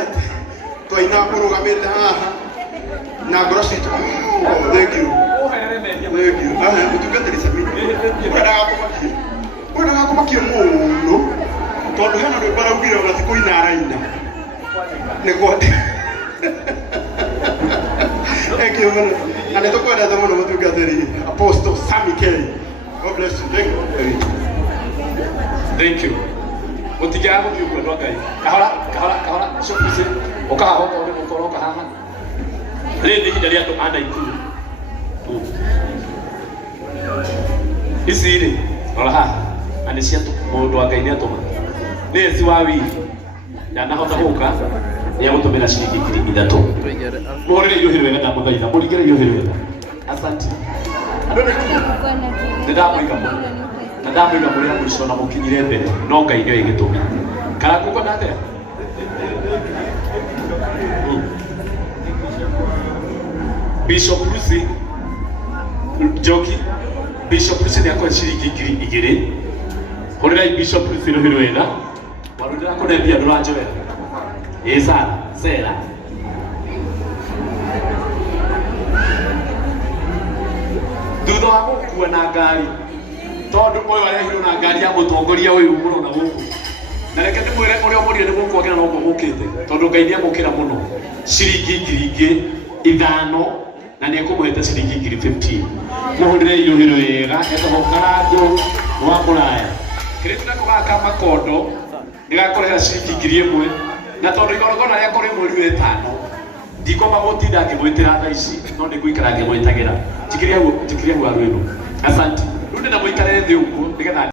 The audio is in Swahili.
ate twaina kurugamite haha na ngoro citu. Thank you. Thank you. Mutungatiri sami. Wenda kumakia muno tondu hena ndu baraugira bati kuina araina ni gwote. Thank you man. And to kwenda ta muno mutungatiri Apostle Sammy K. God bless you. Thank you. Utigabu kiuko ndo Ngai. Kahora shukuse. Okaho ko ndo koroka haha. Rindi hidari atu ana ikulu. Isiri. Ola haha. Anisia tu mundu wa Ngai ni atuma. Nesi wa wi. Ya nahota huka. Ya gutumira shilingi 3,000. Morire yohirwe na muthaitha. Murigere yohirwe. Asante. Ndamwiga mu. Ndamwiga muri na mwisho na mukinyire mbere. No Ngai ndio igitumi. Karaguko nate. Bishop Lucy Joki. Bishop Lucy ni akwa shilingi 2,000. Horera Bishop Lucy no hirwena. Warudira ko nebia nduraje wera. Esa sera. Thutha wa gukua na ngari tondu uyu arehirwo na ngari ya mutongoria uyu murona guku na reke ndimwire uria umurire ni gukwagera no gukite tondu Ngai ni amukira muno shilingi 5,000 na ni ekumuhete shilingi 15,000 muhurire yuhiro wega etho karangu wa mulaya kiriti na kubaka makondo ndigakorera shilingi 1,000 na tondu igorogona ria kuri mweri wetano ndikoma gutinda ngimwitira tha ici no ni guikara ngimwitagira tikiria hu arwiro. Asante. Runde na muikarere thi uko nigetha